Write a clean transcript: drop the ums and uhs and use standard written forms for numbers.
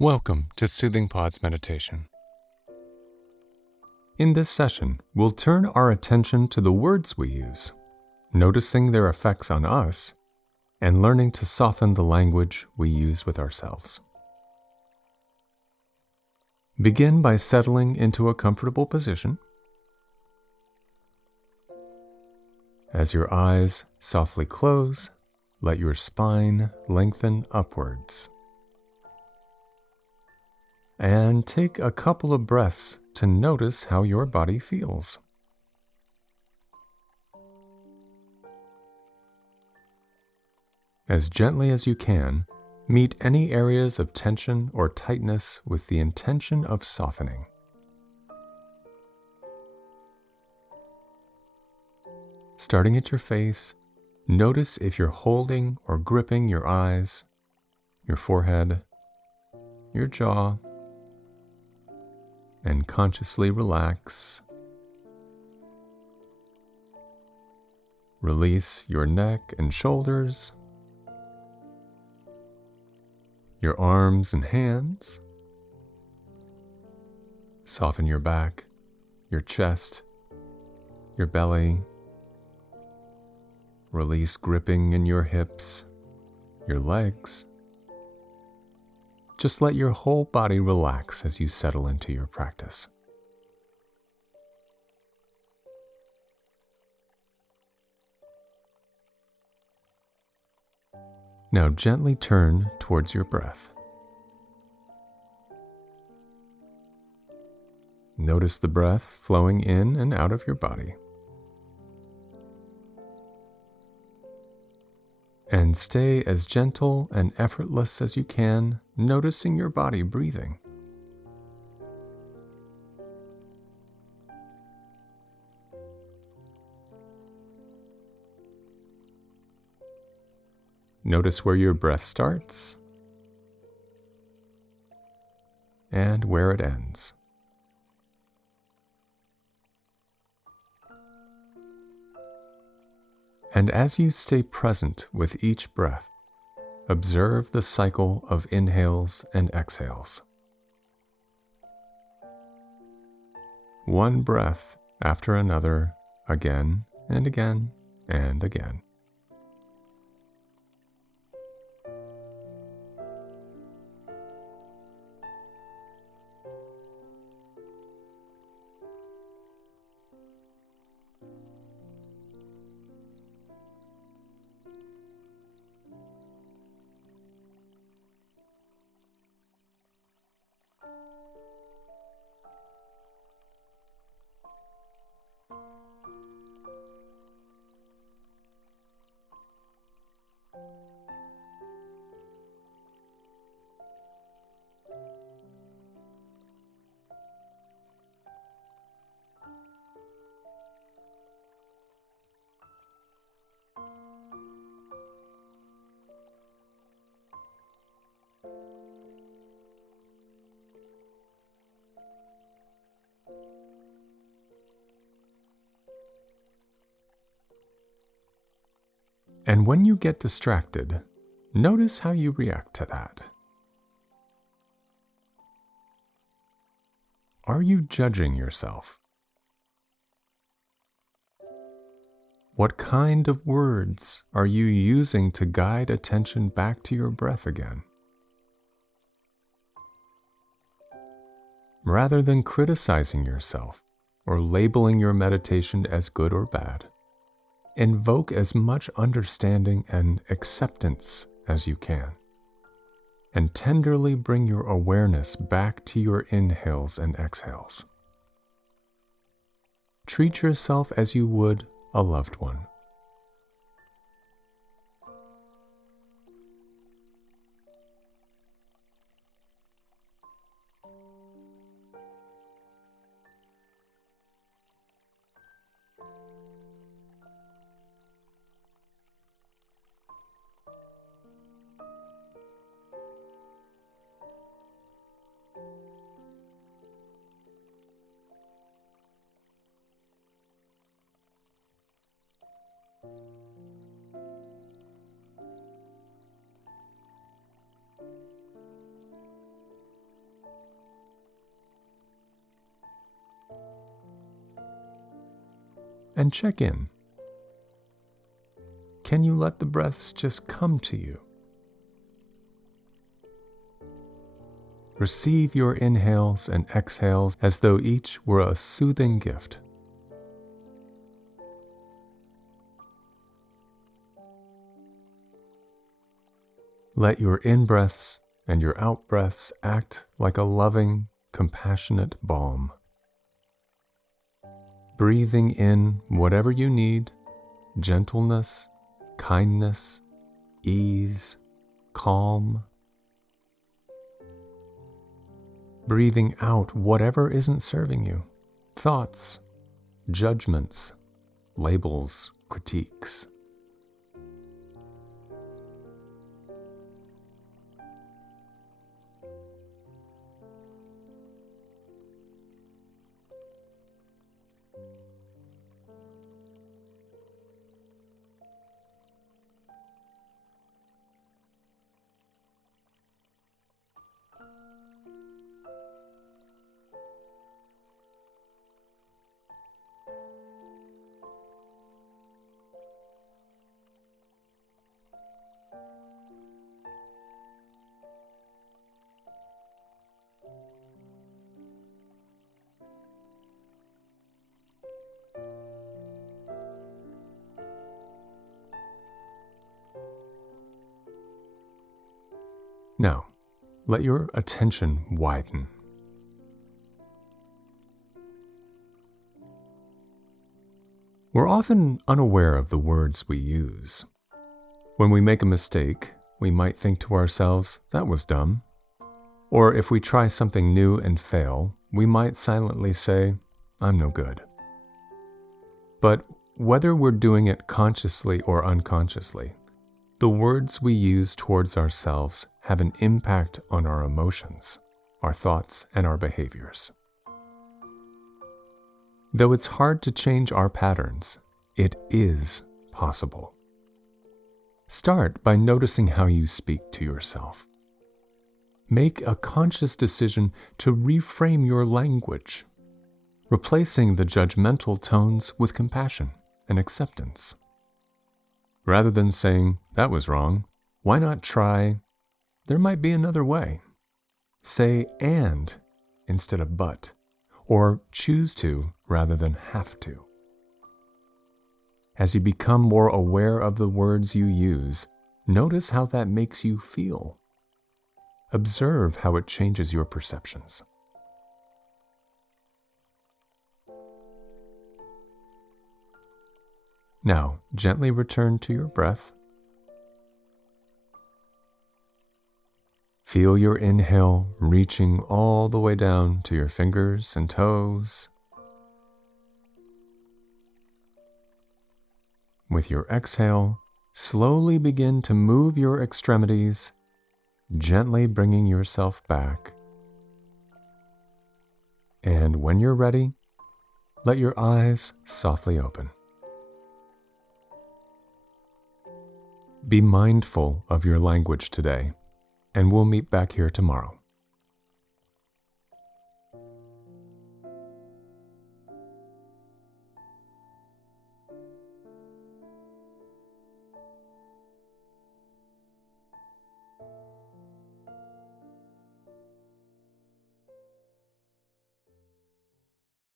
Welcome to Soothing Pods Meditation. In this session, we'll turn our attention to the words we use, noticing their effects on us, and learning to soften the language we use with ourselves. Begin by settling into a comfortable position. As your eyes softly close, let your spine lengthen upwards. And take a couple of breaths to notice how your body feels. As gently as you can, meet any areas of tension or tightness with the intention of softening. Starting at your face, notice if you're holding or gripping your eyes, your forehead, your jaw, and consciously relax. Release your neck and shoulders, your arms and hands. Soften your back, your chest, your belly. Release gripping in your hips, your legs. Just let your whole body relax as you settle into your practice. Now gently turn towards your breath. Notice the breath flowing in and out of your body. And stay as gentle and effortless as you can, noticing your body breathing. Notice where your breath starts and where it ends. And as you stay present with each breath, observe the cycle of inhales and exhales. One breath after another, again and again and again. And when you get distracted, notice how you react to that. Are you judging yourself? What kind of words are you using to guide attention back to your breath again? Rather than criticizing yourself or labeling your meditation as good or bad, invoke as much understanding and acceptance as you can, and tenderly bring your awareness back to your inhales and exhales. Treat yourself as you would a loved one. and check in. Can you let the breaths just come to you? Receive your inhales and exhales as though each were a soothing gift. Let your in-breaths and your out-breaths act like a loving, compassionate balm. Breathing in whatever you need: gentleness, kindness, ease, calm. Breathing out whatever isn't serving you: thoughts, judgments, labels, critiques. Now, let your attention widen. We're often unaware of the words we use. When we make a mistake, we might think to ourselves, "That was dumb." Or if we try something new and fail, we might silently say, "I'm no good." But whether we're doing it consciously or unconsciously, the words we use towards ourselves have an impact on our emotions, our thoughts, and our behaviors. Though it's hard to change our patterns, it is possible. Start by noticing how you speak to yourself. Make a conscious decision to reframe your language, replacing the judgmental tones with compassion and acceptance. Rather than saying, "That was wrong," why not try, "There might be another way"? Say "and" instead of "but," or choose to rather than have to. As you become more aware of the words you use, notice how that makes you feel. Observe how it changes your perceptions. Now, gently return to your breath. Feel your inhale reaching all the way down to your fingers and toes. With your exhale, slowly begin to move your extremities, gently bringing yourself back. And when you're ready, let your eyes softly open. Be mindful of your language today, and we'll meet back here tomorrow.